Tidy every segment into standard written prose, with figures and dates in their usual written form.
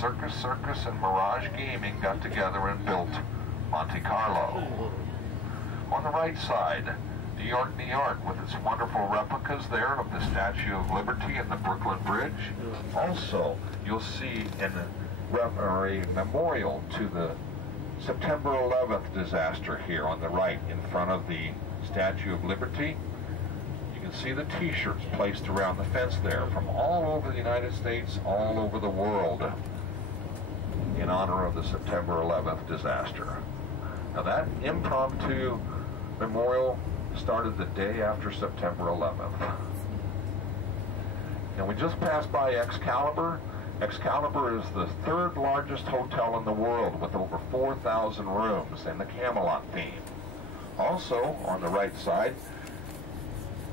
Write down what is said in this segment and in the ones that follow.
Circus and Mirage Gaming got together and built Monte Carlo. On the right side, New York, with its wonderful replicas there of the Statue of Liberty and the Brooklyn Bridge. Also, you'll see a memorial to the September 11th disaster here on the right in front of the Statue of Liberty. You can see the t-shirts placed around the fence there from all over the United States, all over the world, in honor of the September 11th disaster. Now that impromptu memorial started the day after September 11th. And we just passed by Excalibur. Excalibur is the third largest hotel in the world with over 4,000 rooms in the Camelot theme. Also, on the right side,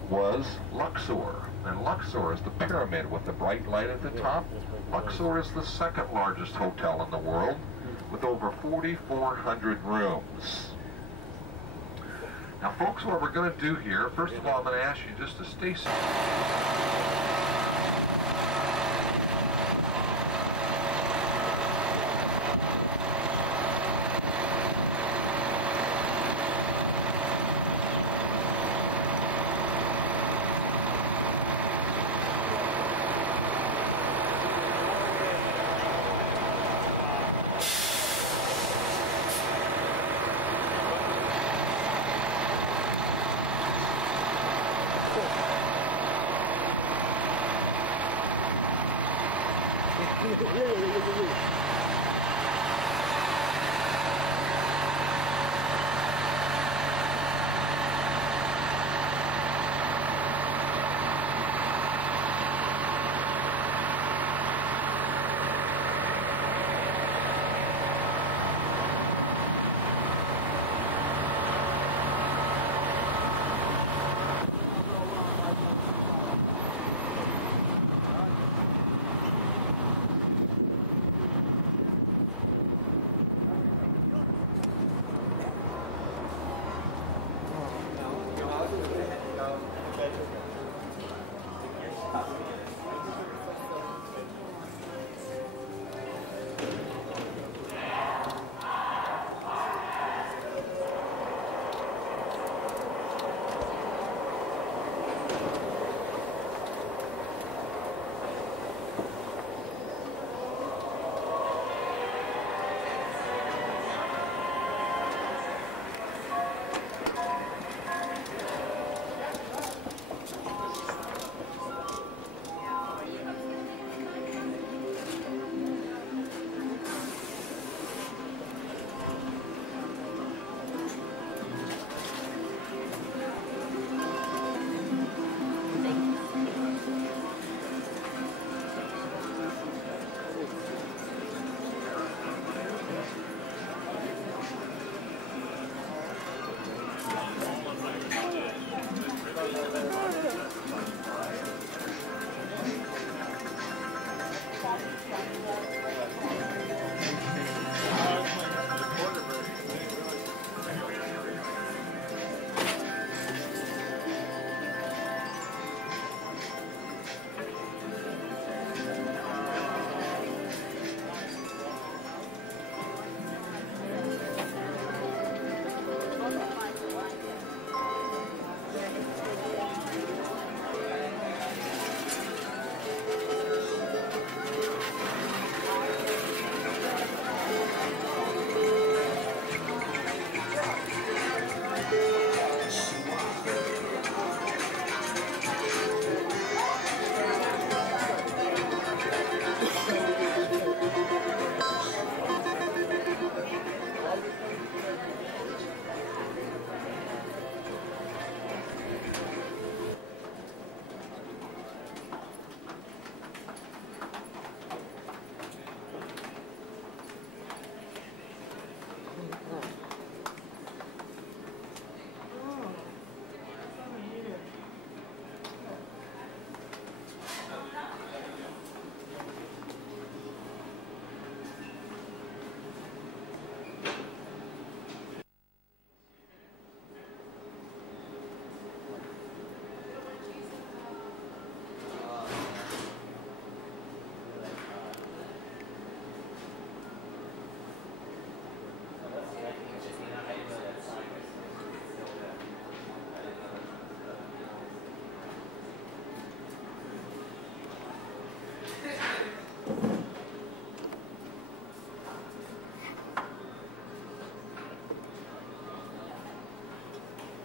was Luxor. And Luxor is the pyramid with the bright light at the top. Luxor is the second largest hotel in the world with over 4,400 rooms. Now folks, what we're going to do here, first of all, I'm going to ask you just to stay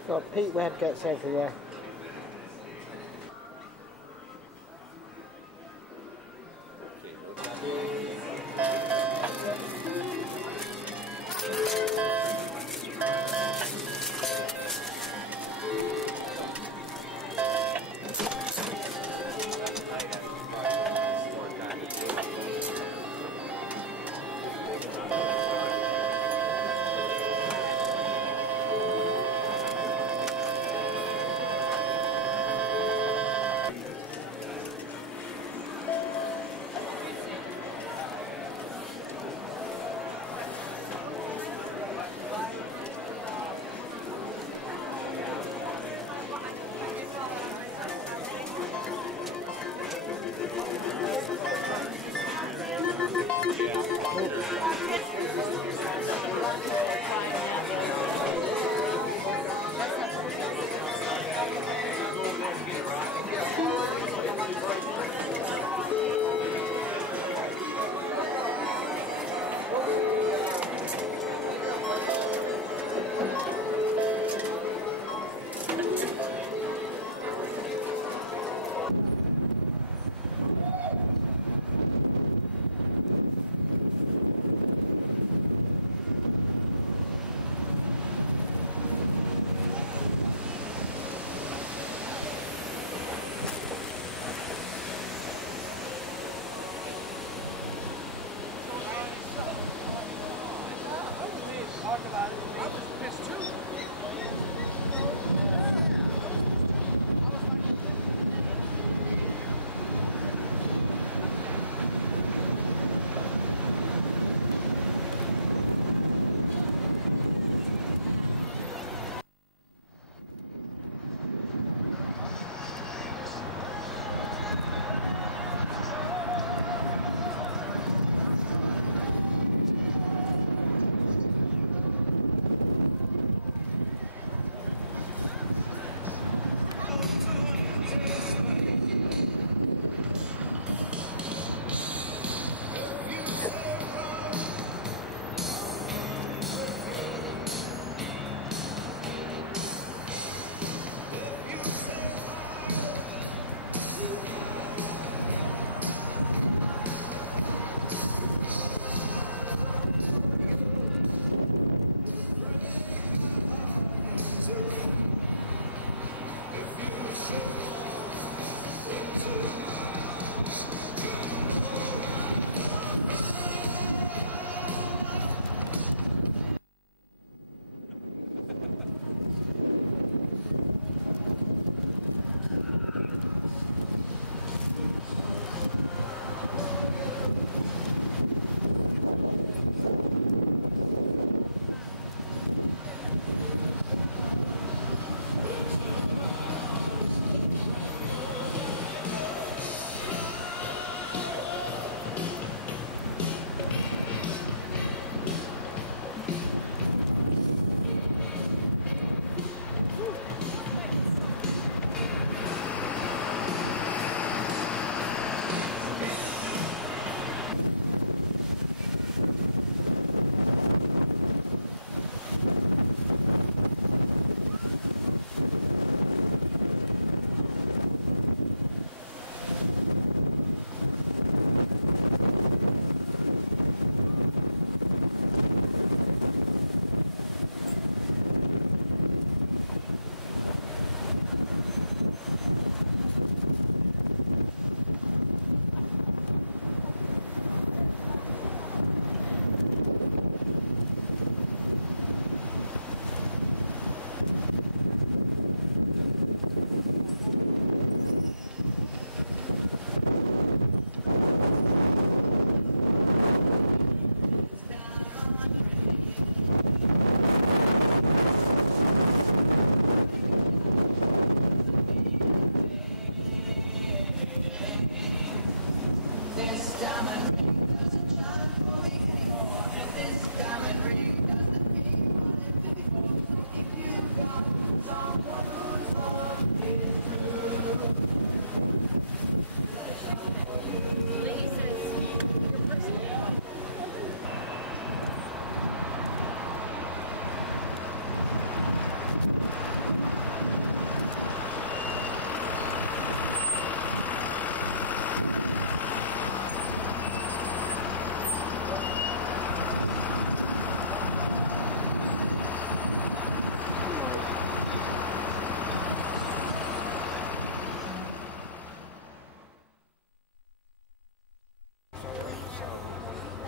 Got peat web gets everywhere.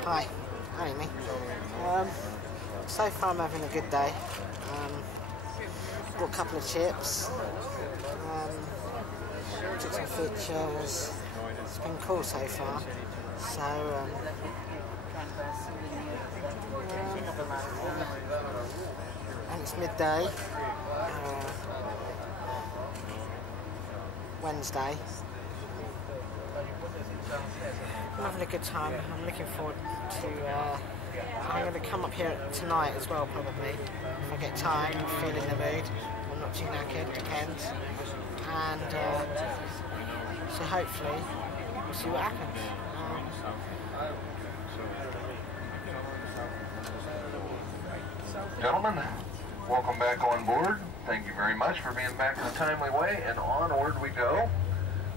Hi, Amy. So far I'm having a good day. Got a couple of chips. Took some pictures. It's been cool so far. So, and it's midday. Wednesday. I'm having a good time. I'm looking forward to. I'm going to come up here tonight as well, probably. If I get time and feel in the mood. I'm not too knackered, depends. And so hopefully we'll see what happens. Gentlemen, welcome back on board. Thank you very much for being back in a timely way, and onward we go.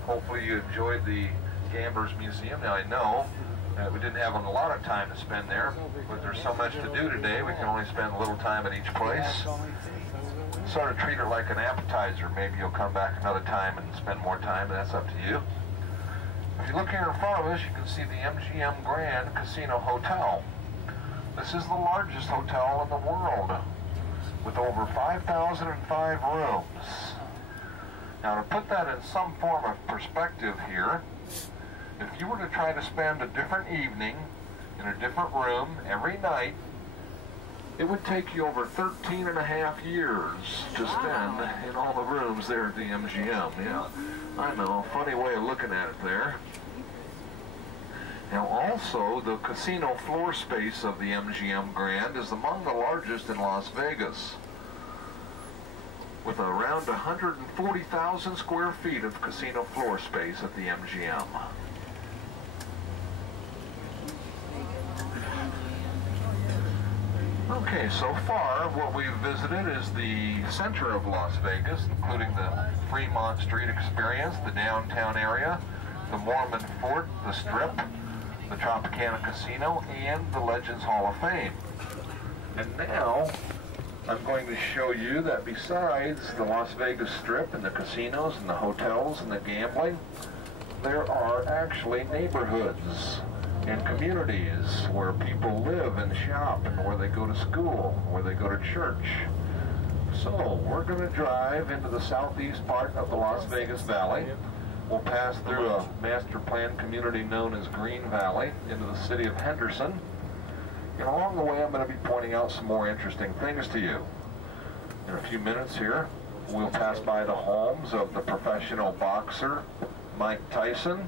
Hopefully you enjoyed the Gamblers Museum. Now I know we didn't have a lot of time to spend there, but there's so much to do today, we can only spend a little time at each place. Sort of treat it like an appetizer. Maybe you'll come back another time and spend more time, but that's up to you. If you look here in front of us, you can see the MGM Grand Casino Hotel. This is the largest hotel in the world, with over 5,005 rooms. Now, to put that in some form of perspective here, if you were to try to spend a different evening in a different room every night, it would take you over 13 and a half years to spend in all the rooms there at the MGM. Yeah, I know, funny way of looking at it there. Now also, the casino floor space of the MGM Grand is among the largest in Las Vegas, with around 140,000 square feet of casino floor space at the MGM. Okay, so far what we've visited is the center of Las Vegas, including the Fremont Street experience, the downtown area, the Mormon Fort, the Strip, the Tropicana Casino, and the Legends Hall of Fame. And now I'm going to show you that besides the Las Vegas Strip and the casinos and the hotels and the gambling, there are actually neighborhoods and communities where people live and shop, and where they go to school, where they go to church. So we're going to drive into the southeast part of the Las Vegas Valley. We'll pass through a master plan community known as Green Valley into the city of Henderson. And along the way, I'm going to be pointing out some more interesting things to you. In a few minutes here, we'll pass by the homes of the professional boxer Mike Tyson,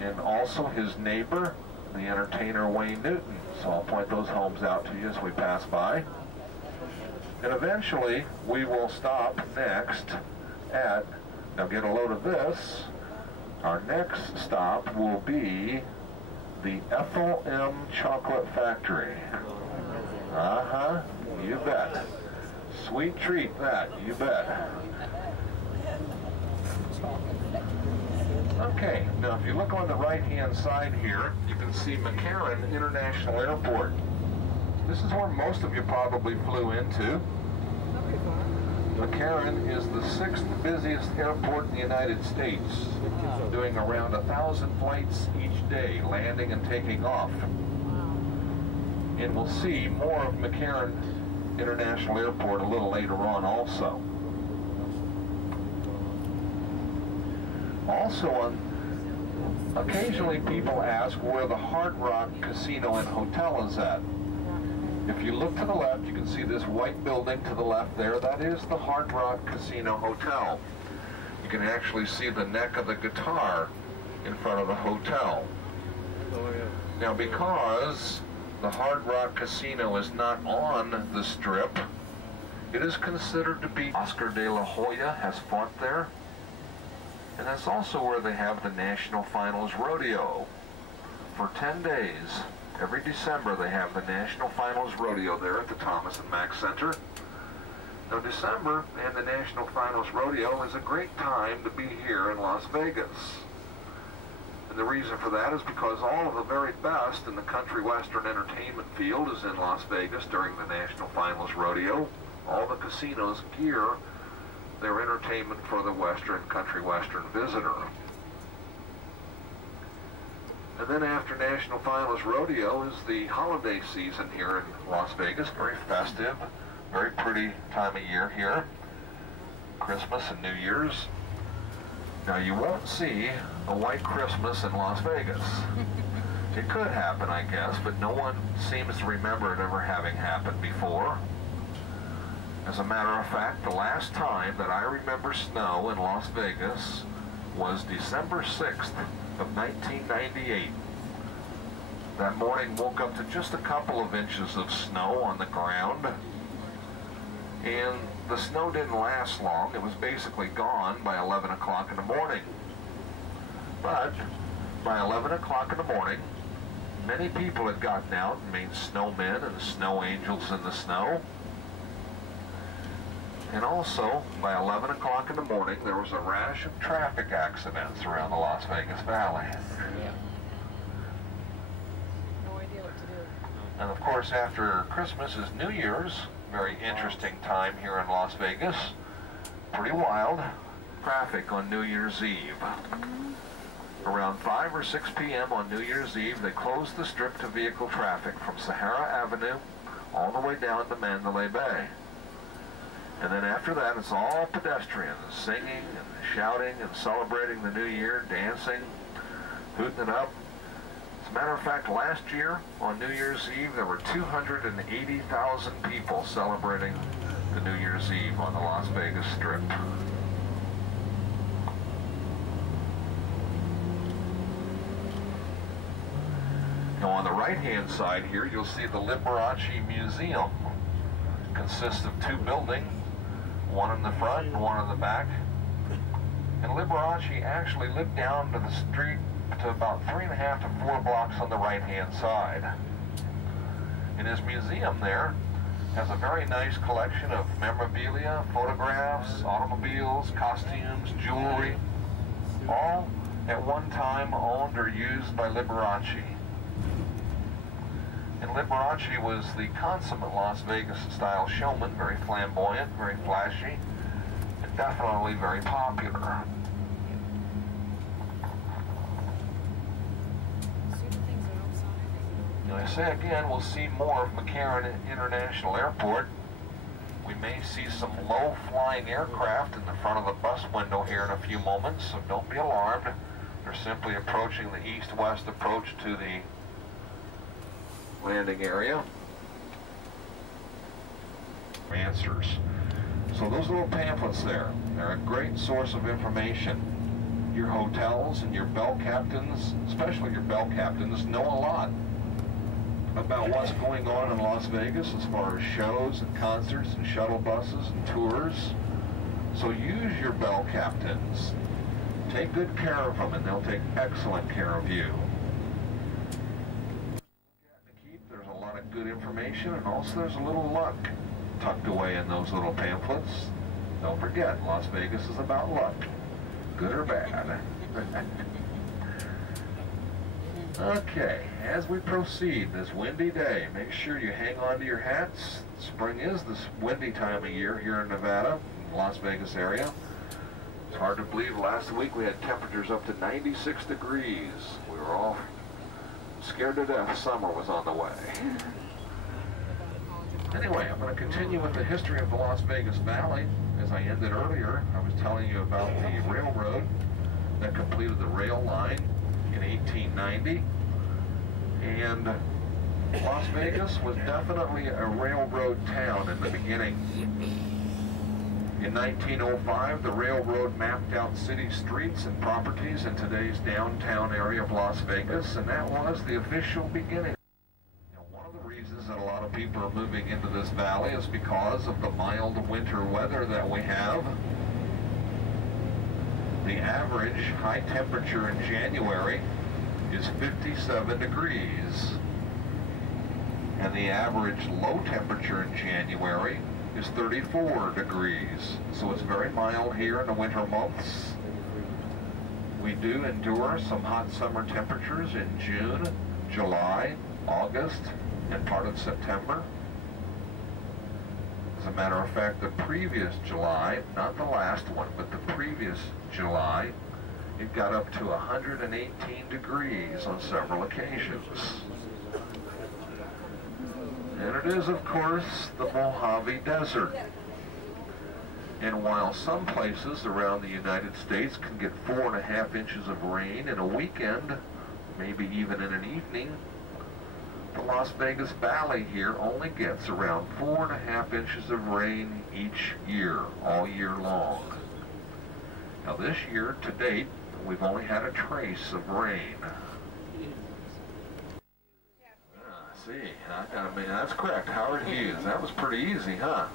and also his neighbor, the entertainer Wayne Newton. So I'll point those homes out to you as we pass by. And eventually, we will stop next at, now get a load of this, our next stop will be the Ethel M. Chocolate Factory. Uh-huh, you bet. Sweet treat, that, you bet. Okay, now if you look on the right-hand side here, you can see McCarran International Airport. This is where most of you probably flew into. McCarran is the 6th busiest airport in the United States, doing around 1,000 flights each day, landing and taking off. And we'll see more of McCarran International Airport a little later on also. Also, occasionally people ask where the Hard Rock Casino and Hotel is at. If you look to the left, you can see this white building to the left there. That is the Hard Rock Casino Hotel. You can actually see the neck of the guitar in front of the hotel. Now, because the Hard Rock Casino is not on the Strip, it is considered to be. Oscar de la Hoya has fought there. And that's also where they have the National Finals Rodeo. For 10 days, every December, they have the National Finals Rodeo there at the Thomas and Mack Center. Now, December and the National Finals Rodeo is a great time to be here in Las Vegas. And the reason for that is because all of the very best in the country western entertainment field is in Las Vegas during the National Finals Rodeo. All the casinos gear their entertainment for the country western visitor. And then after National Finals Rodeo is the holiday season here in Las Vegas. Very festive, very pretty time of year here. Christmas and New Year's. Now you won't see a white Christmas in Las Vegas. It could happen, I guess, but no one seems to remember it ever having happened before. As a matter of fact, the last time that I remember snow in Las Vegas was December 6th of 1998. That morning woke up to just a couple of inches of snow on the ground, and the snow didn't last long. It was basically gone by 11 o'clock in the morning. But by 11 o'clock in the morning, many people had gotten out and made snowmen and snow angels in the snow. And also, by 11 o'clock in the morning, there was a rash of traffic accidents around the Las Vegas Valley. Yeah. No idea what to do. And of course, after Christmas is New Year's. Very interesting time here in Las Vegas. Pretty wild traffic on New Year's Eve. Around 5 or 6 p.m. on New Year's Eve, they closed the strip to vehicle traffic from Sahara Avenue all the way down to Mandalay Bay. And then after that, it's all pedestrians singing and shouting and celebrating the new year, dancing, hooting it up. As a matter of fact, last year on New Year's Eve, there were 280,000 people celebrating the New Year's Eve on the Las Vegas Strip. Now on the right-hand side here, you'll see the Liberace Museum. It consists of 2 buildings, one in the front and one in the back. And Liberace actually lived down to the street to about 3.5 to 4 blocks on the right-hand side. And his museum there has a very nice collection of memorabilia, photographs, automobiles, costumes, jewelry, all at one time owned or used by Liberace. And Liberace was the consummate Las Vegas-style showman, very flamboyant, very flashy, and definitely very popular. And I say again, we'll see more of McCarran International Airport. We may see some low-flying aircraft in the front of the bus window here in a few moments, so don't be alarmed. They're simply approaching the east-west approach to the landing area. Answers. So those little pamphlets there, they're a great source of information. Your hotels and your bell captains, especially your bell captains, know a lot about what's going on in Las Vegas as far as shows and concerts and shuttle buses and tours. So use your bell captains. Take good care of them, and they'll take excellent care of you. There's a lot of good information, and also there's a little luck tucked away in those little pamphlets. Don't forget, Las Vegas is about luck, good or bad. Okay, as we proceed this windy day, make sure you hang on to your hats. Spring is this windy time of year here in Nevada, in the Las Vegas area. It's hard to believe last week we had temperatures up to 96 degrees. We were all scared to death summer was on the way. Anyway, I'm going to continue with the history of the Las Vegas Valley. As I ended earlier, I was telling you about the railroad that completed the rail line in 1890. And Las Vegas was definitely a railroad town in the beginning. In 1905, the railroad mapped out city streets and properties in today's downtown area of Las Vegas, and that was the official beginning. Now, one of the reasons that a lot of people are moving into this valley is because of the mild winter weather that we have. The average high temperature in January is 57 degrees, and the average low temperature in January is 34 degrees. So it's very mild here in the winter months. We do endure some hot summer temperatures in June, July, August, and part of September. As a matter of fact, the previous July, not the last one, but the previous July, It got up to 118 degrees on several occasions. And it is, of course, the Mojave Desert. And while some places around the United States can get 4.5 inches of rain in a weekend, maybe even in an evening, the Las Vegas Valley here only gets around 4.5 inches of rain each year, all year long. Now this year, to date, we've only had a trace of rain. See, I mean, that's correct, Howard Hughes. That was pretty easy, huh?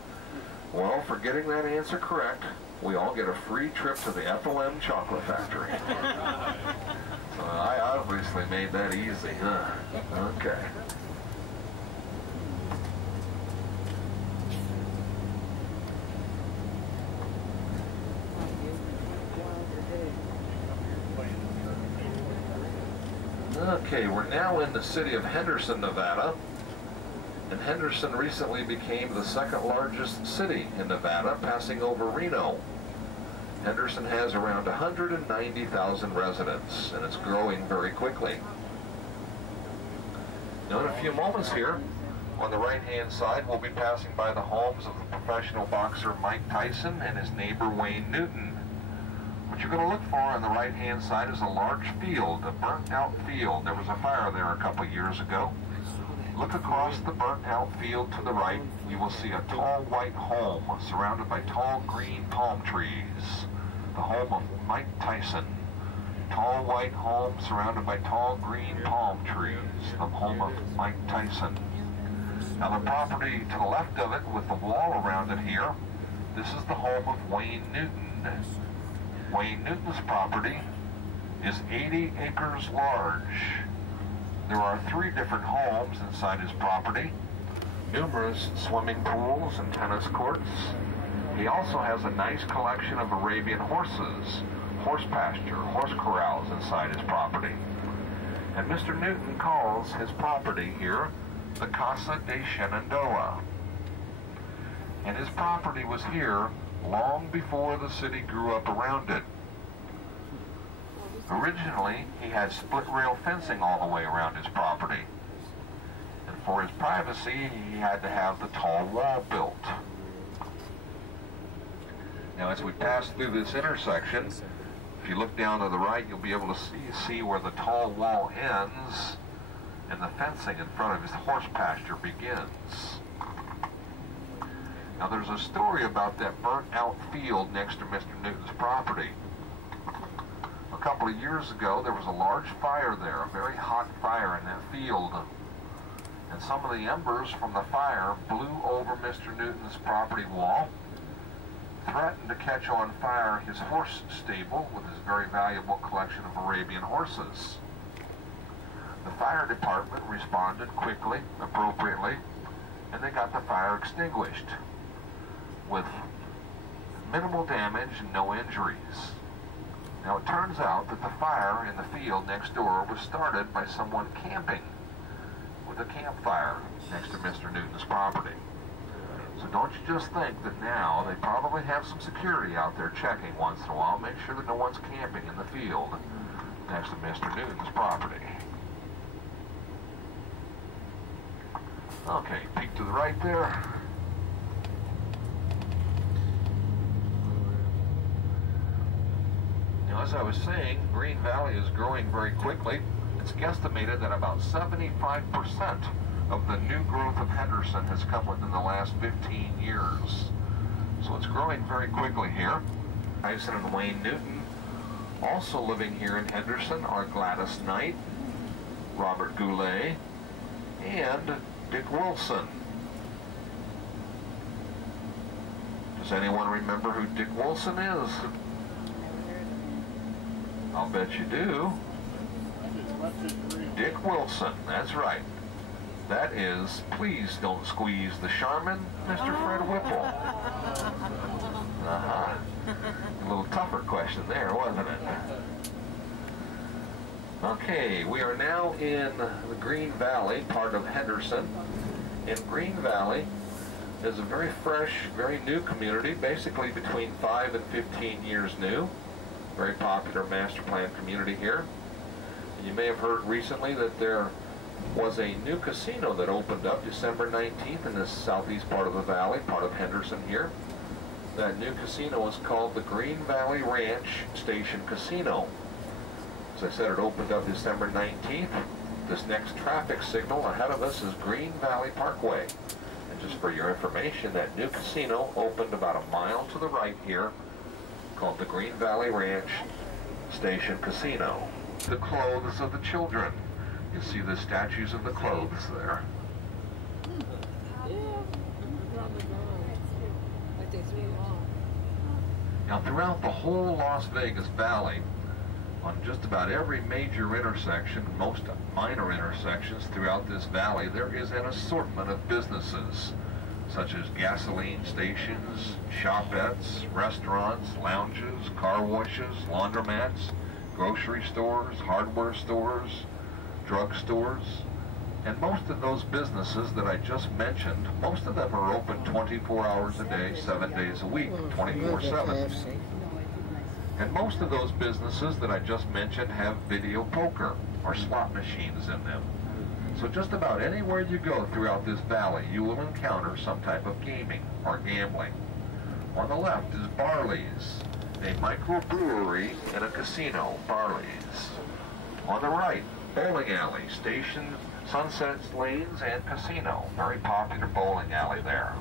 Well, for getting that answer correct, we all get a free trip to the FLM Chocolate Factory. So I obviously made that easy, huh? Okay. Okay, we're now in the city of Henderson, Nevada. And Henderson recently became the second largest city in Nevada, passing over Reno. Henderson has around 190,000 residents, and it's growing very quickly. Now in a few moments here, on the right-hand side, we'll be passing by the homes of the professional boxer Mike Tyson and his neighbor Wayne Newton. What you're going to look for on the right-hand side is a large field, a burnt-out field. There was a fire there a couple years ago. Look across the burnt-out field to the right. You will see a tall white home surrounded by tall green palm trees. The home of Mike Tyson. Tall white home surrounded by tall green palm trees. The home of Mike Tyson. Now the property to the left of it with the wall around it here, this is the home of Wayne Newton. Wayne Newton's property is 80 acres large. There are 3 different homes inside his property, numerous swimming pools and tennis courts. He also has a nice collection of Arabian horses, horse pasture, horse corrals inside his property. And Mr. Newton calls his property here the Casa de Shenandoah. And his property was here long before the city grew up around it. Originally, he had split rail fencing all the way around his property. And for his privacy, he had to have the tall wall built. Now, as we pass through this intersection, if you look down to the right, you'll be able to see where the tall wall ends and the fencing in front of his horse pasture begins. Now, there's a story about that burnt-out field next to Mr. Newton's property. A couple of years ago, there was a large fire there, a very hot fire in that field. And some of the embers from the fire blew over Mr. Newton's property wall, threatened to catch on fire his horse stable with his very valuable collection of Arabian horses. The fire department responded quickly, appropriately, and they got the fire extinguished with minimal damage and no injuries. Now it turns out that the fire in the field next door was started by someone camping with a campfire next to Mr. Newton's property. So don't you just think that now they probably have some security out there checking once in a while, make sure that no one's camping in the field next to Mr. Newton's property. Okay, peek to the right there. Now, as I was saying, Green Valley is growing very quickly. It's guesstimated that about 75% of the new growth of Henderson has come within the last 15 years. So it's growing very quickly here. Tyson and Wayne Newton. Also living here in Henderson are Gladys Knight, Robert Goulet, and Dick Wilson. Does anyone remember who Dick Wilson is? I'll bet you do. Dick Wilson, that's right. That is Please Don't Squeeze the Charmin, Mr. Fred Whipple. A little tougher question there, wasn't it? Okay, we are now in the Green Valley, part of Henderson. In Green Valley is a very fresh, very new community, basically between 5 and 15 years new. Very popular master plan community here. And you may have heard recently that there was a new casino that opened up December 19th in the southeast part of the valley, part of Henderson here. That new casino is called the Green Valley Ranch Station Casino. As I said, it opened up December 19th. This next traffic signal ahead of us is Green Valley Parkway. And just for your information, that new casino opened about a mile to the right here, called the Green Valley Ranch Station Casino. The clothes of the children. You see the statues of the clothes there. Now throughout the whole Las Vegas Valley, on just about every major intersection, most minor intersections throughout this valley, there is an assortment of businesses, such as gasoline stations, shopettes, restaurants, lounges, car washes, laundromats, grocery stores, hardware stores, drug stores. And most of those businesses that I just mentioned, most of them are open 24 hours a day, 7 days a week, 24/7. And most of those businesses that I just mentioned have video poker or slot machines in them. So just about anywhere you go throughout this valley, you will encounter some type of gaming or gambling. On the left is Barley's, a microbrewery and a casino, Barley's. On the right, bowling alley, station, Sunset Lanes, and casino. Very popular bowling alley there.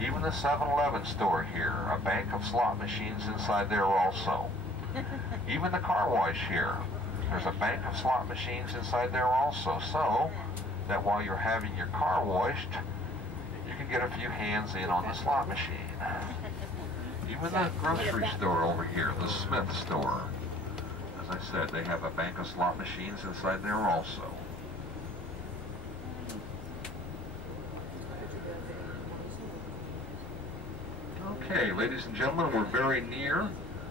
Even the 7-Eleven store here, a bank of slot machines inside there also. Even the car wash here, there's a bank of slot machines inside there also, so that while you're having your car washed, you can get a few hands in on the slot machine. Even the grocery store over here, the Smith store. As I said, they have a bank of slot machines inside there also. Okay, ladies and gentlemen, we're very near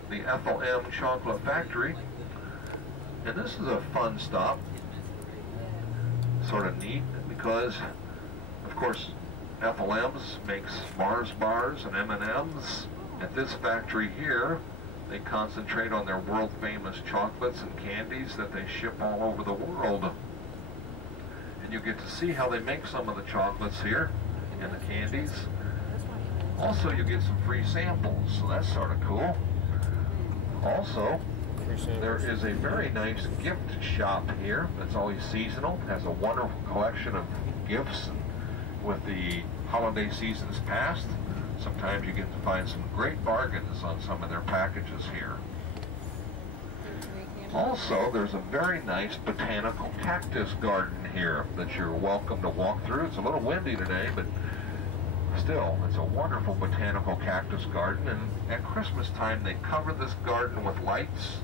the Ethel M. Chocolate Factory. And this is a fun stop. Sort of neat because, of course, Ethel M's makes Mars bars and M&M's. At this factory here, they concentrate on their world-famous chocolates and candies that they ship all over the world. And you get to see how they make some of the chocolates here and the candies. Also, you get some free samples, so that's sort of cool. Also, there is a very nice gift shop here that's always seasonal. It has a wonderful collection of gifts. With the holiday seasons past, sometimes you get to find some great bargains on some of their packages here. Also, there's a very nice botanical cactus garden here that you're welcome to walk through. It's a little windy today, but still, it's a wonderful botanical cactus garden, and at Christmas time they cover this garden with lights,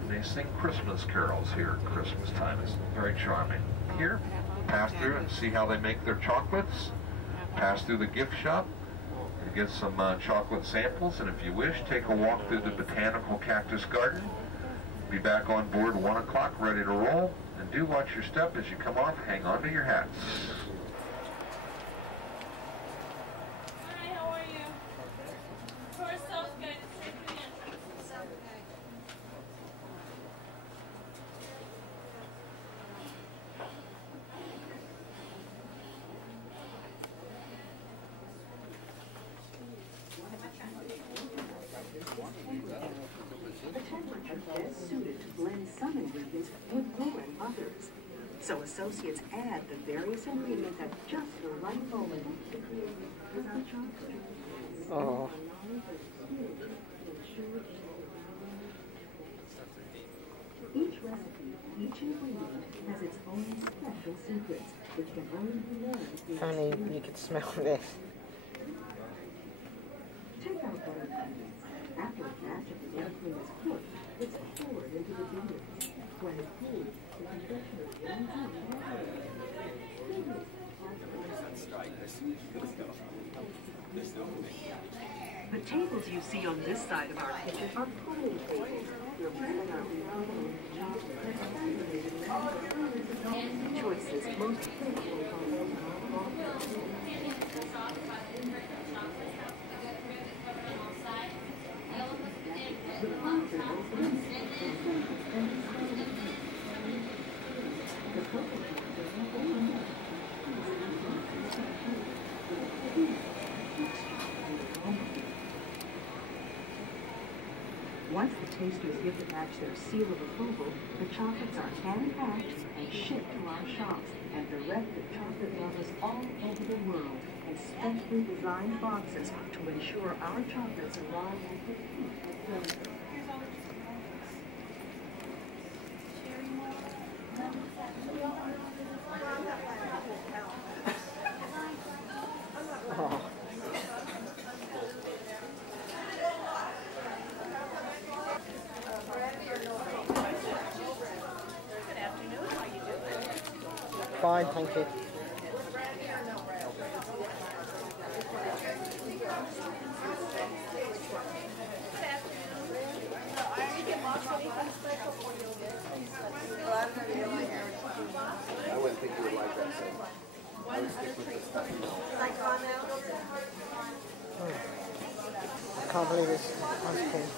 and they sing Christmas carols here at Christmas time. It's very charming. Here, pass through and see how they make their chocolates. Pass through the gift shop and get some chocolate samples, and if you wish, take a walk through the botanical cactus garden. Be back on board 1 o'clock, ready to roll, and do watch your step as you come off. Hang on to your hats. So associates add the various ingredients at just the right moment to create without chocolate. Oh. Each recipe, each ingredient has its own special secrets, which can only be learned through If only you could smell this. Check out butter candies. After a batch of the everything is cooked, it's poured into the beaters. When it's cooled, the confectioner runs in. The tables you see on this side of our kitchen are pulling tables. Choices most the Once the tasters give the batch their seal of approval, the chocolates are hand-packed and shipped to our shops and direct to chocolate lovers all over the world in specially designed boxes to ensure our chocolates arrive at the peak of flavor. Fine, thank you. I wouldn't think you would like that thing. I would stick with this stuff. I can't believe it's ice cream.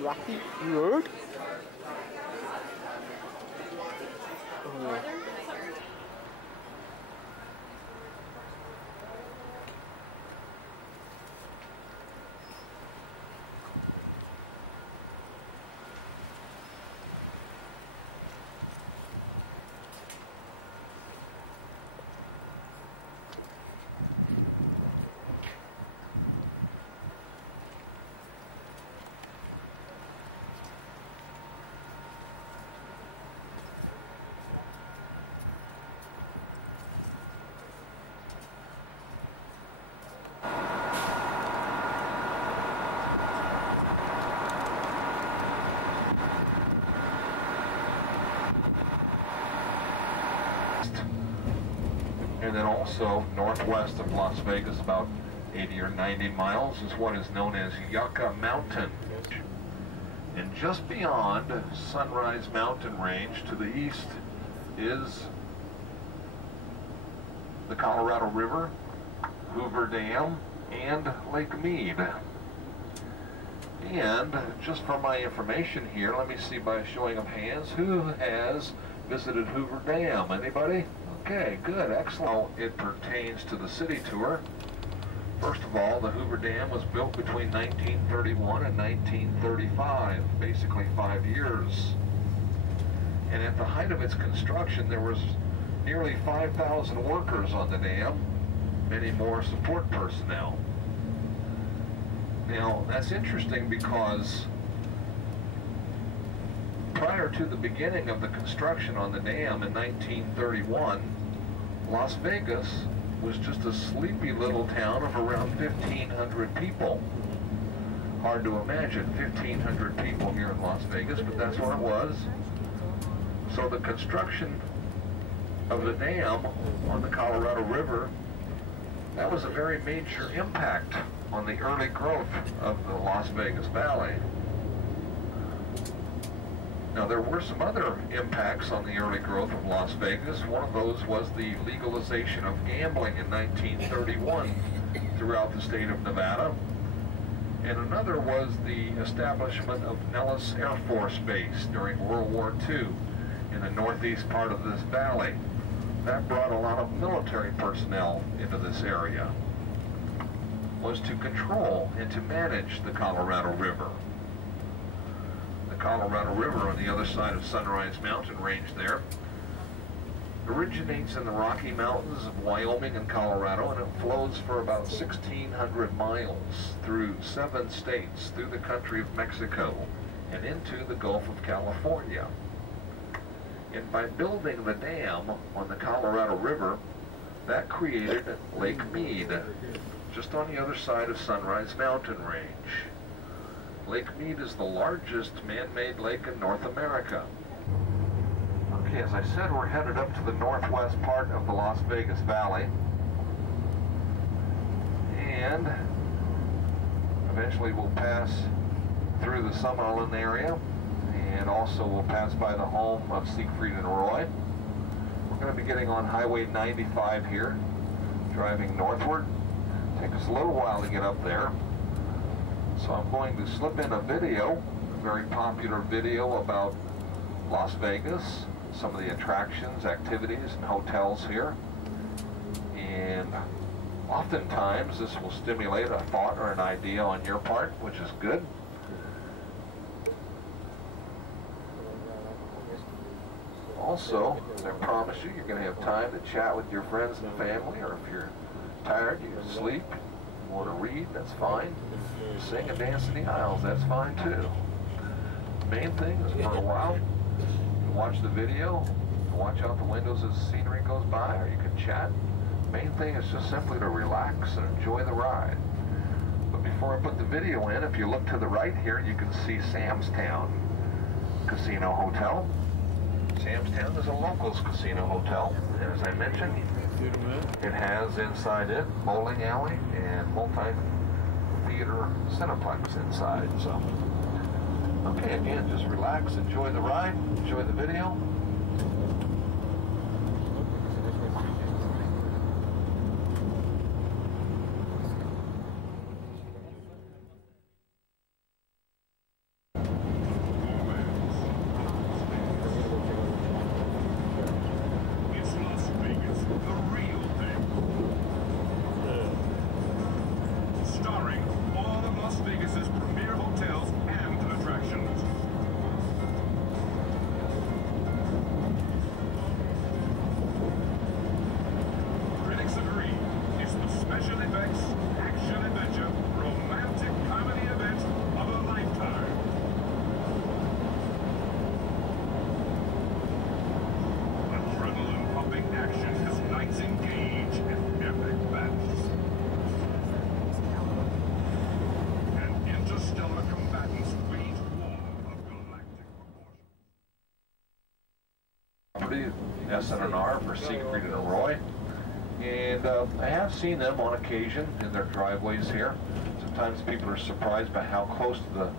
Rocky Road. And then also northwest of Las Vegas, about 80 or 90 miles, is what is known as Yucca Mountain. And just beyond Sunrise Mountain Range to the east is the Colorado River, Hoover Dam, and Lake Mead. And just for my information here, let me see by a showing of hands, who has visited Hoover Dam? Anybody? Okay, good, excellent. It pertains to the city tour. First of all, the Hoover Dam was built between 1931 and 1935, basically 5 years. And at the height of its construction, there was nearly 5,000 workers on the dam, many more support personnel. Now, that's interesting because prior to the beginning of the construction on the dam in 1931, Las Vegas was just a sleepy little town of around 1,500 people. Hard to imagine 1,500 people here in Las Vegas, but that's what it was. So the construction of the dam on the Colorado River, that was a very major impact on the early growth of the Las Vegas Valley. Now, there were some other impacts on the early growth of Las Vegas. One of those was the legalization of gambling in 1931 throughout the state of Nevada. And another was the establishment of Nellis Air Force Base during World War II in the northeast part of this valley. That brought a lot of military personnel into this area. Was to control and to manage the Colorado River. The Colorado River on the other side of Sunrise Mountain Range there originates in the Rocky Mountains of Wyoming and Colorado, and it flows for about 1,600 miles through 7 states, through the country of Mexico, and into the Gulf of California. And by building the dam on the Colorado River, that created Lake Mead, just on the other side of Sunrise Mountain Range. Lake Mead is the largest man-made lake in North America. Okay, as I said, we're headed up to the northwest part of the Las Vegas Valley. And eventually we'll pass through the Summerlin area, and also we'll pass by the home of Siegfried and Roy. We're going to be getting on Highway 95 here, driving northward. Take us a little while to get up there. So I'm going to slip in a video, a very popular video about Las Vegas, some of the attractions, activities, and hotels here. And oftentimes this will stimulate a thought or an idea on your part, which is good. Also, as I promise you, you're going to have time to chat with your friends and family, or if you're tired, you can sleep, you want to read, that's fine. Sing and dance in the aisles, that's fine too. The main thing is for a while, you can watch the video, you can watch out the windows as the scenery goes by, or you can chat. The main thing is just simply to relax and enjoy the ride. But before I put the video in, if you look to the right here, you can see Sam's Town Casino Hotel. Sam's Town is a locals casino hotel, and as I mentioned, it has inside it bowling alley and multi-theater cineplex inside. So, okay, again, just relax, enjoy the ride, enjoy the video. S&R for Siegfried and Roy, and I have seen them on occasion in their driveways here. Sometimes people are surprised by how close to the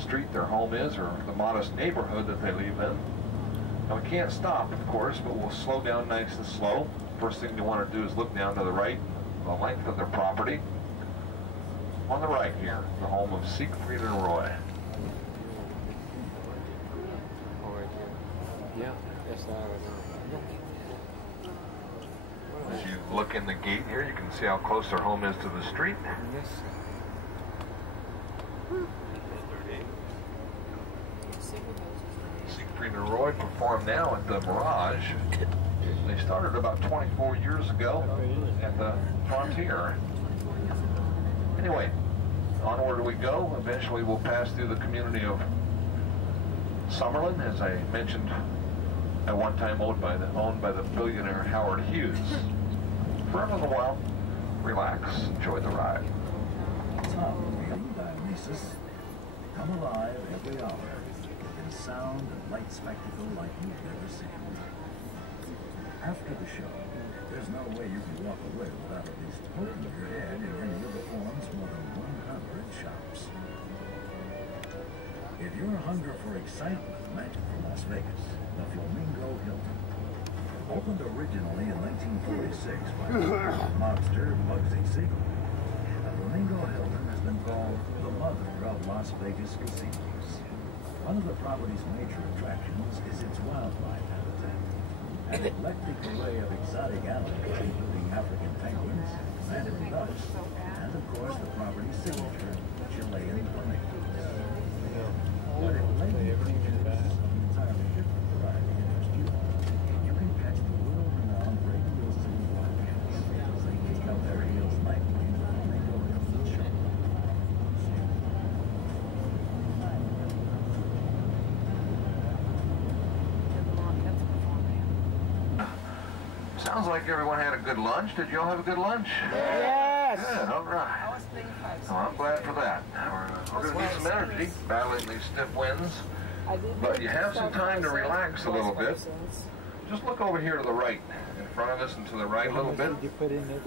street their home is, or the modest neighborhood that they live in. Now we can't stop, of course, but we'll slow down nice and slow. First thing you want to do is look down to the right, the length of their property. On the right here, the home of Siegfried and Roy. Yeah. As you look in the gate here, you can see how close their home is to the street. Yes, Siegfried and Roy perform now at the Mirage. They started about 24 years ago at the Frontier. Anyway, onward we go. Eventually we'll pass through the community of Summerlin, as I mentioned, at one time owned by the billionaire Howard Hughes. For a little while, relax, enjoy the ride. Top Wheeling Dionysus, come alive every hour in a sound and light spectacle like you've never seen. After the show, there's no way you can walk away without at least poking your head in any of the form's more than 100 shops. If your hunger for excitement magic for Las Vegas, the Flamingo Hilton. Opened originally in 1946 by mobster Bugsy Siegel, the Flamingo Hilton has been called the mother of Las Vegas casinos. One of the property's major attractions is its wildlife habitat. An eclectic array of exotic animals, including African penguins, mandarin ducks, and of course the property's signature, Chilean flamingos. But it may be of an entirely different variety interest you. You can catch the world-renowned Radio City Wildcats as they kick out their heels nightly in the Flamingo Hilton show. Sounds like everyone had a good lunch. Did you all have a good lunch? Yes! Good, all right. Well, I'm glad for that. We're going to need some energy battling these stiff winds. But you have some time to relax a little bit. Just look over here to the right, in front of us and to the right a little bit.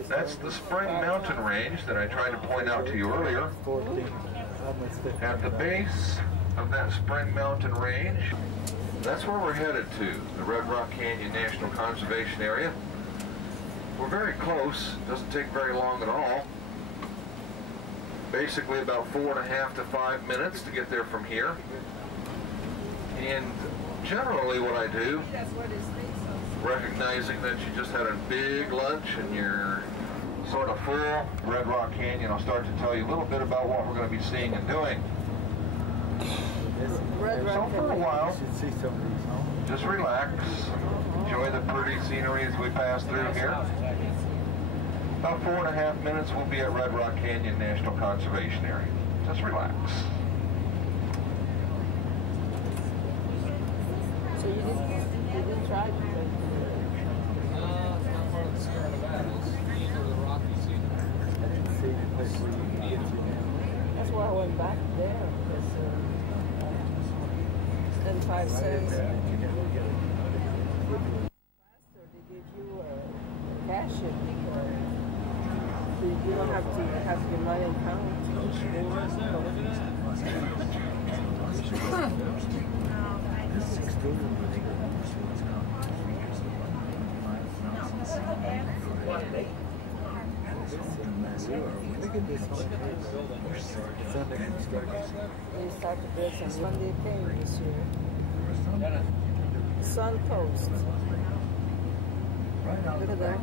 That's the Spring Mountain Range that I tried to point out to you earlier. At the base of that Spring Mountain Range, that's where we're headed to, the Red Rock Canyon National Conservation Area. We're very close, doesn't take very long at all. basically about 4.5 to 5 minutes to get there from here. And generally what I do, recognizing that you just had a big lunch and you're sort of full, Red Rock Canyon, I'll start to tell you a little bit about what we're going to be seeing and doing. So for a while, just relax, enjoy the pretty scenery as we pass through here. About 4.5 minutes we'll be at Red Rock Canyon National Conservation Area. Just relax. So you didn't try it? No, it's not part of the Sierra Nevadas. These are the rocky scenery. I didn't see the place where you can get to. That's why I went back there, because then 5 cents. Faster, they give you cash it. You don't have to have your money in count. They start to build some Sunday thing this year. Sun Coast. Look at that.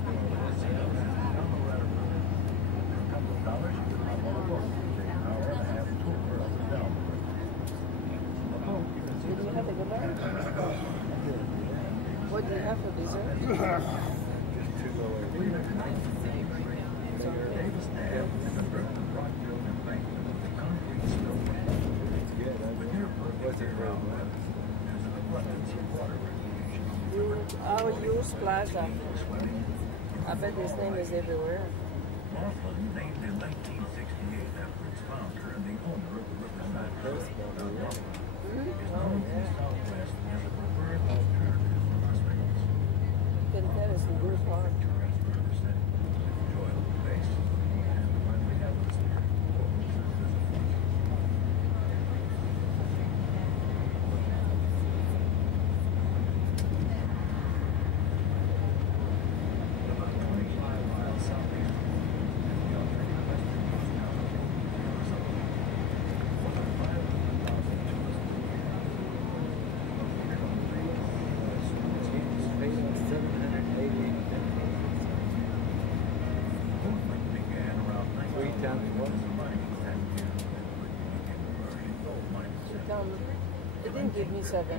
Did you have a good lunch? What do you have for dessert? Our use plaza. I bet his name is everywhere. Laughlin named in 1968 after its founder and the owner of the Riverside Hotel. It's known in the Southwest as a preferred alternative for Las Vegas. Can tell us the good part. Enjoyable place and friendly atmosphere. About 25 miles southeast is the alternative western coast town of Arizona. More than 500,000 tourists located on the Vegas movement began around 1901 as a mining activity that became a commercial gold mining center. They didn't give me 700.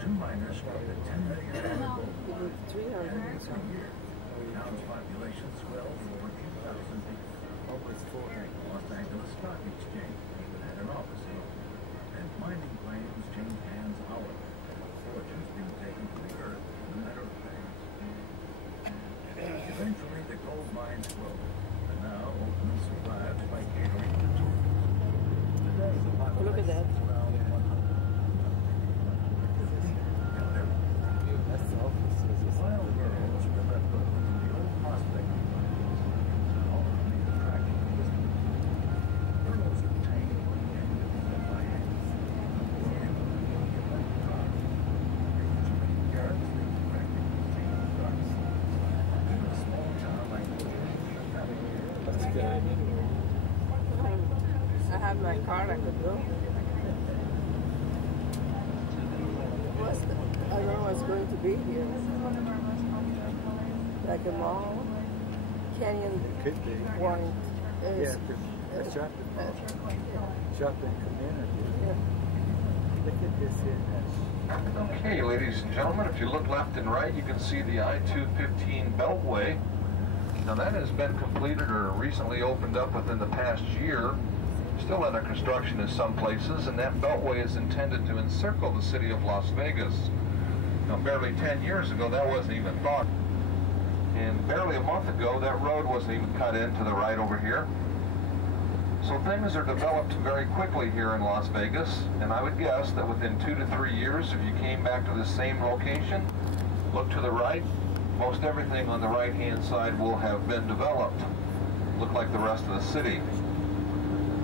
Two miners struck a $10 million gold They mine. gave 300. Every year, the town's population swelled to over 8,000 people. Los Angeles Stock Exchange even had an office here. And mining claims changed hands hourly. Fortunes being taken from the earth in a matter of days. Eventually, the gold mines closed, and now Oakland survives by catering to tourists. Today, the population Look at that. is around 150. That's the office. Wild girls were left over from the old prospecting mines. All of them attracting visitors. Girls are tame and led by hand. Yards, they practically see the dark side. In a small town like That's good. I have my card, I could go. I don't know what's going to be here. Like a mall. Canyon Could be. Point. Yeah, a shopping community. Look at this here. Okay, ladies and gentlemen, if you look left and right, you can see the I-215 Beltway. Now that has been completed or recently opened up within the past year. Still under construction in some places, and that Beltway is intended to encircle the city of Las Vegas. Now barely 10 years ago, that wasn't even thought. And barely a month ago, that road wasn't even cut in to the right over here. So things are developed very quickly here in Las Vegas, and I would guess that within 2 to 3 years, if you came back to the same location, look to the right, most everything on the right-hand side will have been developed. Look like the rest of the city.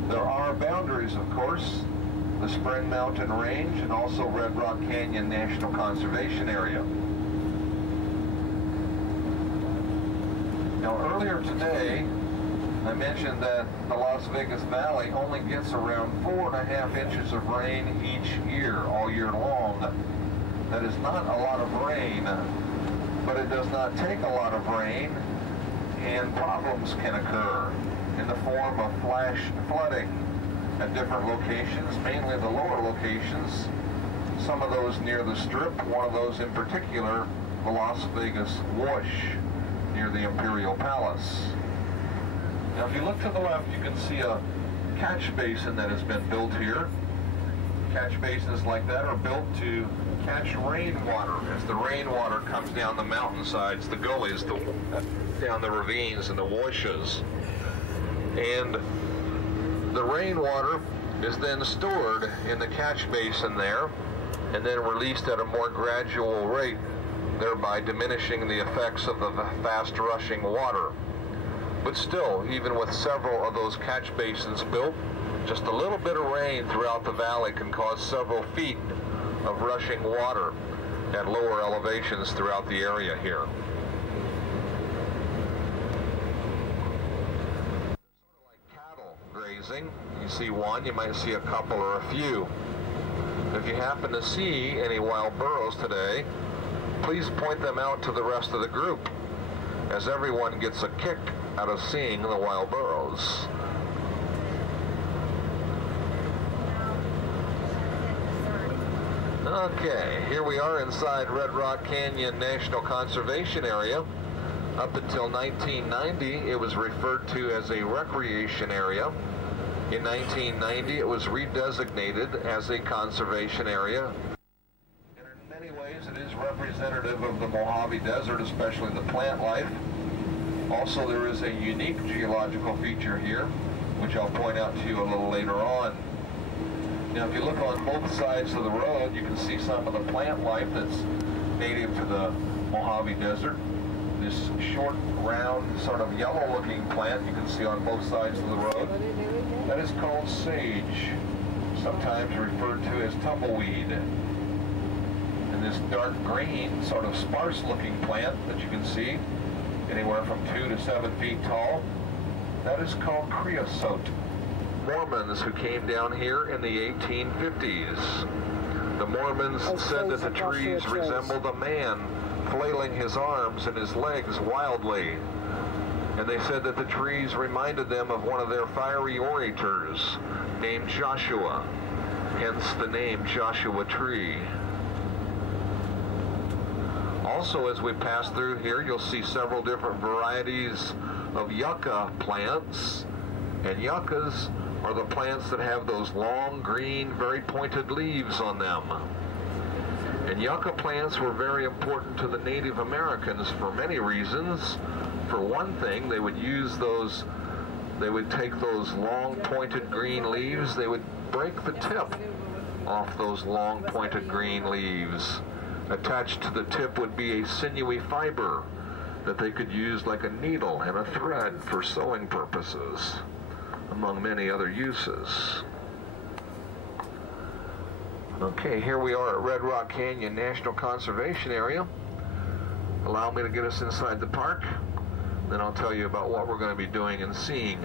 There are boundaries, of course, the Spring Mountain Range and also Red Rock Canyon National Conservation Area. Now earlier today, I mentioned that the Las Vegas Valley only gets around 4.5 inches of rain each year, all year long. That is not a lot of rain, but it does not take a lot of rain, and problems can occur in the form of flash flooding at different locations, mainly the lower locations, some of those near the Strip, one of those in particular, the Las Vegas Wash near the Imperial Palace. Now if you look to the left, you can see a catch basin that has been built here. Catch basins like that are built to catch rainwater as the rainwater comes down the mountainsides, the gullies, down the ravines and the washes. And the rainwater is then stored in the catch basin there and then released at a more gradual rate, thereby diminishing the effects of the fast rushing water. But still, even with several of those catch basins built, just a little bit of rain throughout the valley can cause several feet of rushing water at lower elevations throughout the area here. Sort of like cattle grazing. You see one, you might see a couple or a few. If you happen to see any wild burros today, please point them out to the rest of the group, as everyone gets a kick out of seeing the wild burros. Okay, here we are inside Red Rock Canyon National Conservation Area. Up until 1990, it was referred to as a recreation area. In 1990, it was redesignated as a conservation area. And in many ways, it is representative of the Mojave Desert, especially the plant life. Also, there is a unique geological feature here, which I'll point out to you a little later on. Now, if you look on both sides of the road, you can see some of the plant life that's native to the Mojave Desert. This short, round, sort of yellow-looking plant you can see on both sides of the road, that is called sage, sometimes referred to as tumbleweed. And this dark green, sort of sparse-looking plant that you can see, anywhere from 2 to 7 feet tall, that is called creosote. Mormons who came down here in the 1850s. The Mormons said that the trees resembled a man flailing his arms and his legs wildly. And they said that the trees reminded them of one of their fiery orators named Joshua, hence the name Joshua Tree. Also, as we pass through here, you'll see several different varieties of yucca plants. And yuccas are the plants that have those long, green, very pointed leaves on them. And yucca plants were very important to the Native Americans for many reasons. For one thing, they would use those, they would take those long, pointed green leaves, they would break the tip off those long, pointed green leaves. Attached to the tip would be a sinewy fiber that they could use like a needle and a thread for sewing purposes, among many other uses. Okay, here we are at Red Rock Canyon National Conservation Area. Allow me to get us inside the park, then I'll tell you about what we're going to be doing and seeing.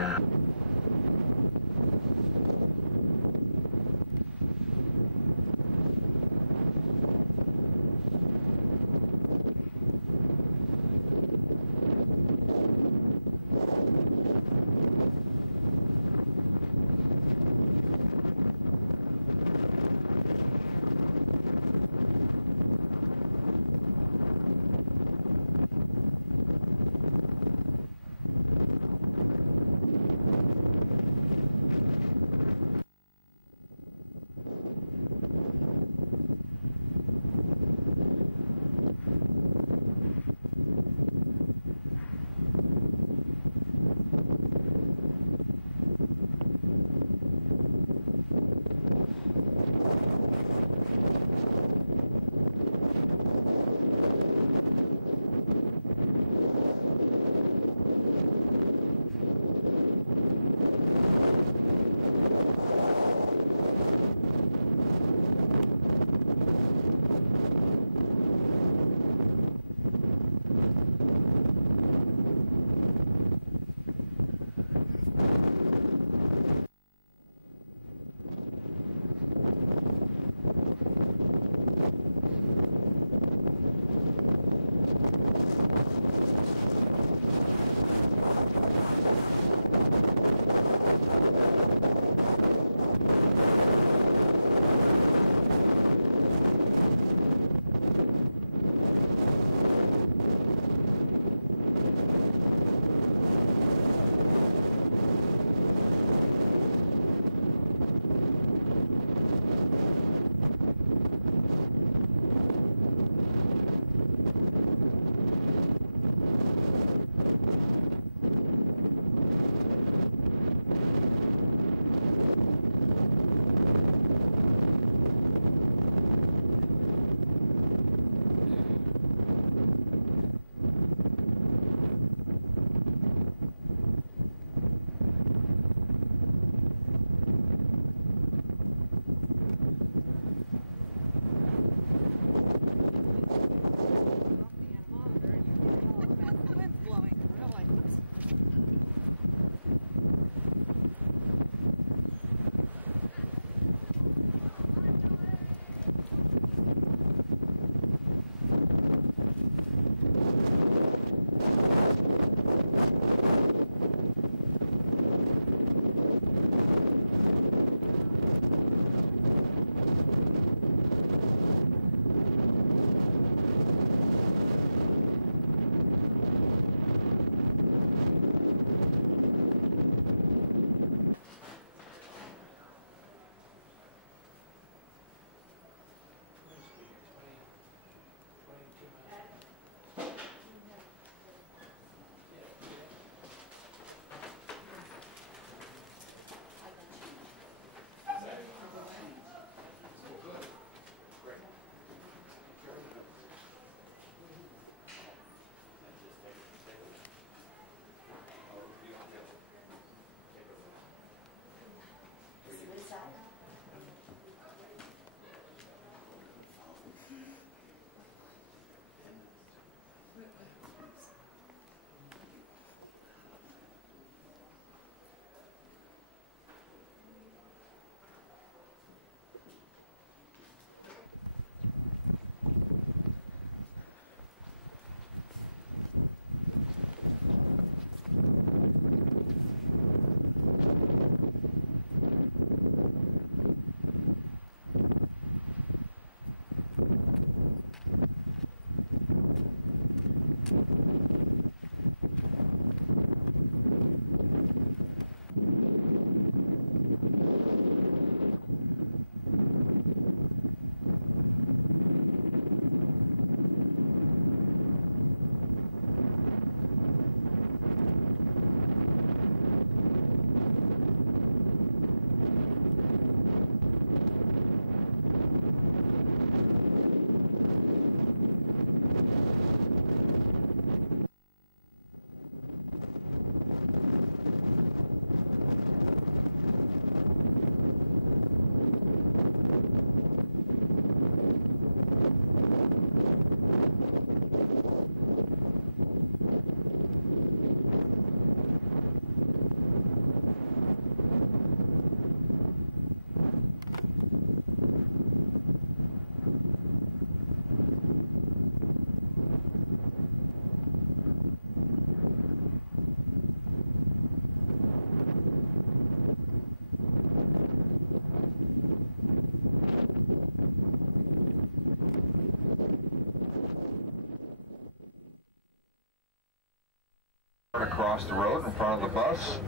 parking across the road in front of the bus.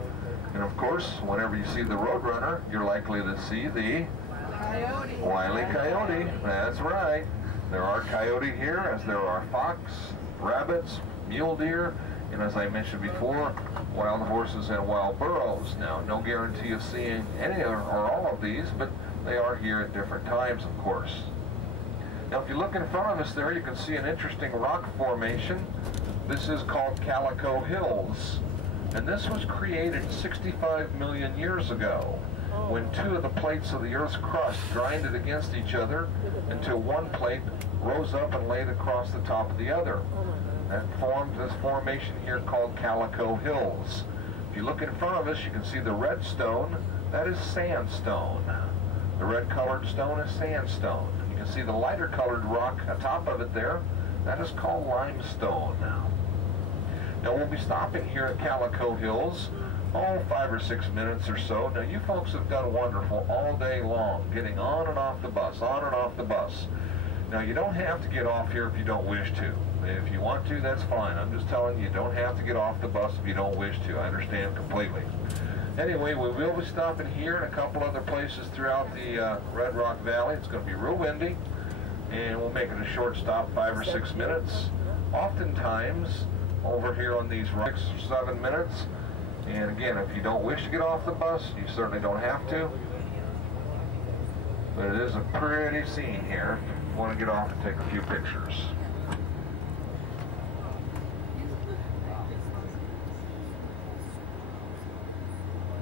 And of course, whenever you see the Roadrunner, you're likely to see the Wile E. Coyote. That's right. There are coyote here, as there are fox, rabbits, mule deer, and as I mentioned before, wild horses and wild burros. Now, no guarantee of seeing any or all of these, but they are here at different times, of course. Now, if you look in front of us there, you can see an interesting rock formation. This is called Calico Hills, and this was created 65 million years ago when two of the plates of the Earth's crust grinded against each other until one plate rose up and laid across the top of the other. That formed this formation here called Calico Hills. If you look in front of us, you can see the red stone. That is sandstone. The red colored stone is sandstone. You can see the lighter colored rock atop of it there. That is called limestone. Now we'll be stopping here at Calico Hills, 5 or 6 minutes or so. Now you folks have done wonderful all day long, getting on and off the bus, on and off the bus. Now you don't have to get off here if you don't wish to. If you want to, that's fine. I'm just telling you, you don't have to get off the bus if you don't wish to. I understand completely. Anyway, we will be stopping here and a couple other places throughout the Red Rock Valley. It's going to be real windy, and we'll make it a short stop, 5 or 6 minutes. Oftentimes, over here on these 6 or 7 minutes. And again, if you don't wish to get off the bus, you certainly don't have to. But it is a pretty scene here if you want to get off and take a few pictures.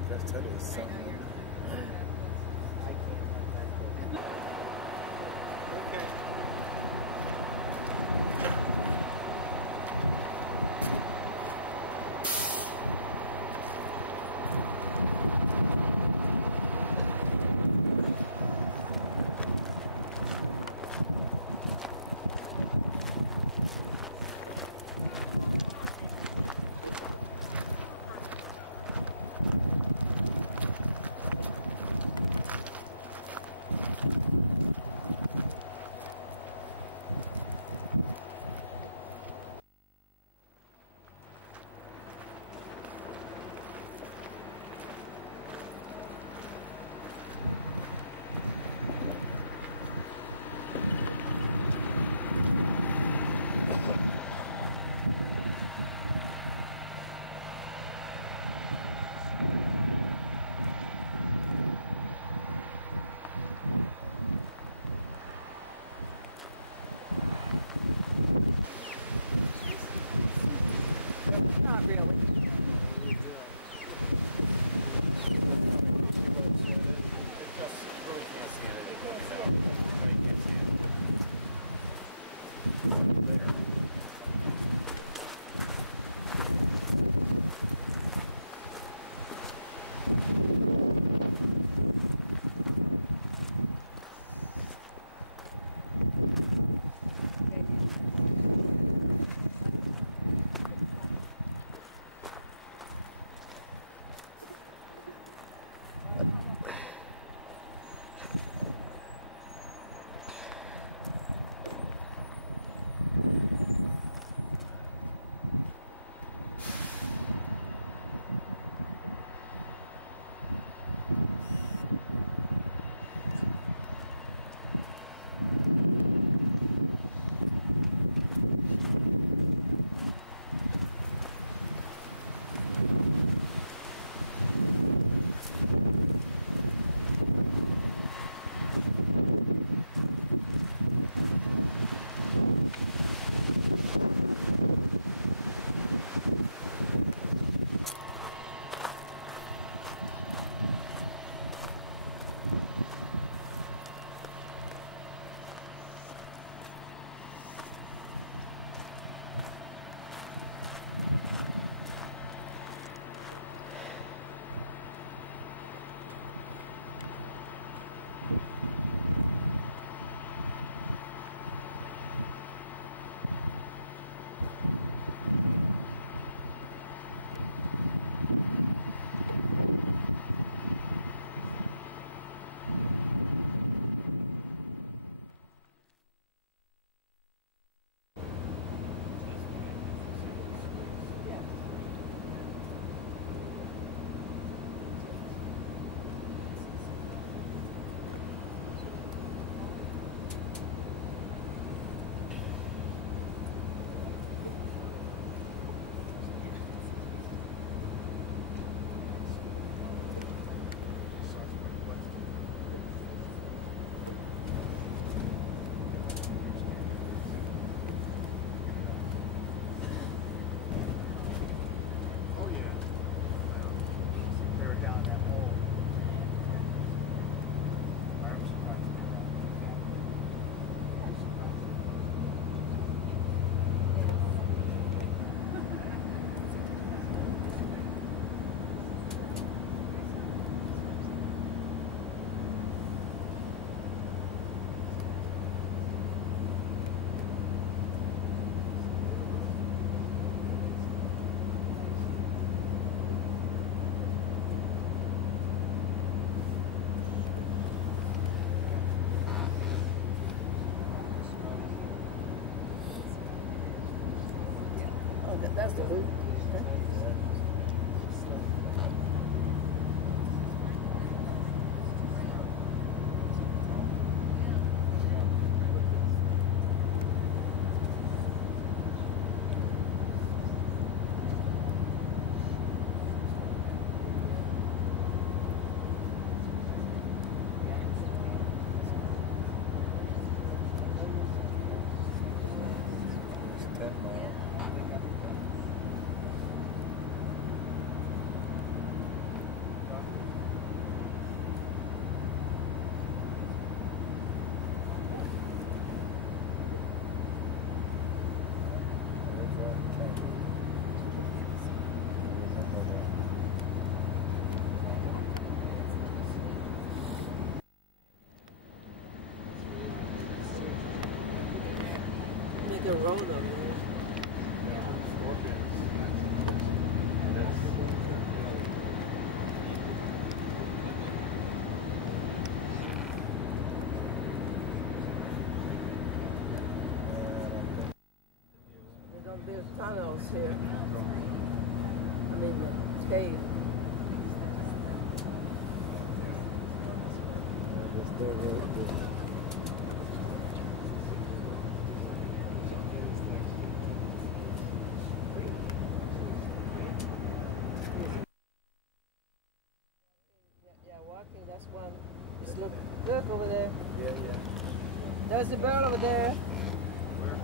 That's totally something. That's the loop. The road over there. They don't build tunnels here. I mean, the cave. That's one. Just look over there. Yeah, yeah. There's the bird over there.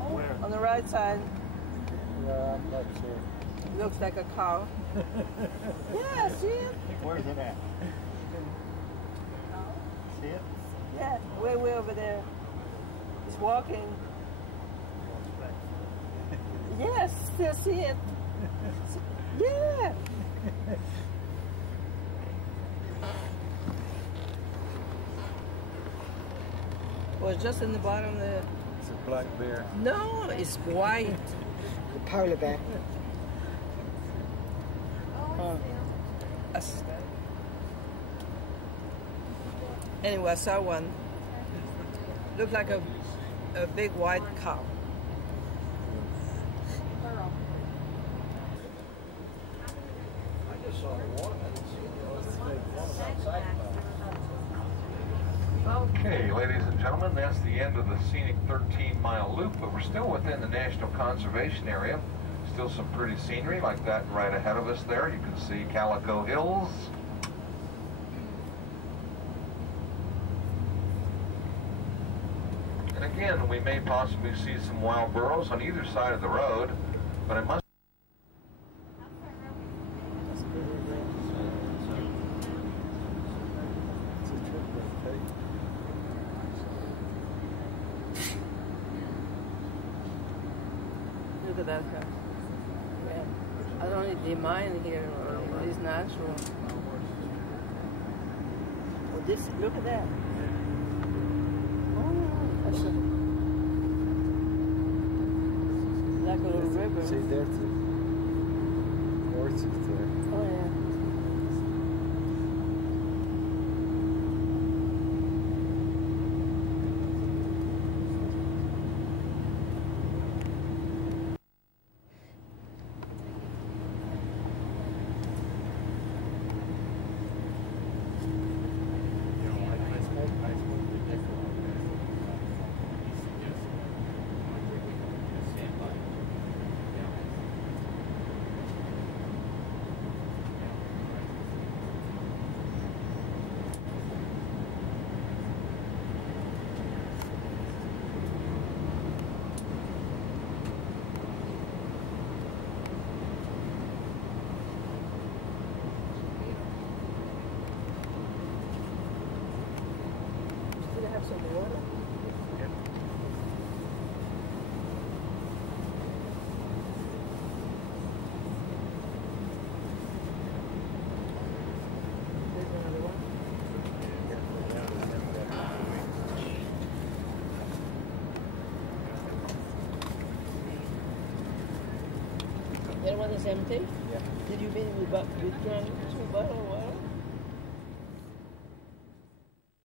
Where? On the right side. I'm not sure. Looks like a cow. Yeah, see it? Where's it at? See it? Yeah, way over there. It's walking. Yes, still see it. Yeah. Well, just in the bottom there. It's a black bear. No, it's white. The polar bear. Anyway, I saw one. Looked like a big white cow. I just saw one. I didn't see it. Okay, ladies and gentlemen, that's the end of the scenic 13-mile loop, but we're still within the National Conservation Area. Still some pretty scenery like that right ahead of us there. You can see Calico Hills. And again, we may possibly see some wild burros on either side of the road, but it must Look at that guy. Yeah. I don't need the mine here. It's natural. Well, this, look at that. Oh, that's like a little river. See, there's the horses there. Oh, yeah. Some water. There's another one. That one is empty? Yeah. Did you mean with drunk 2 bottles of water?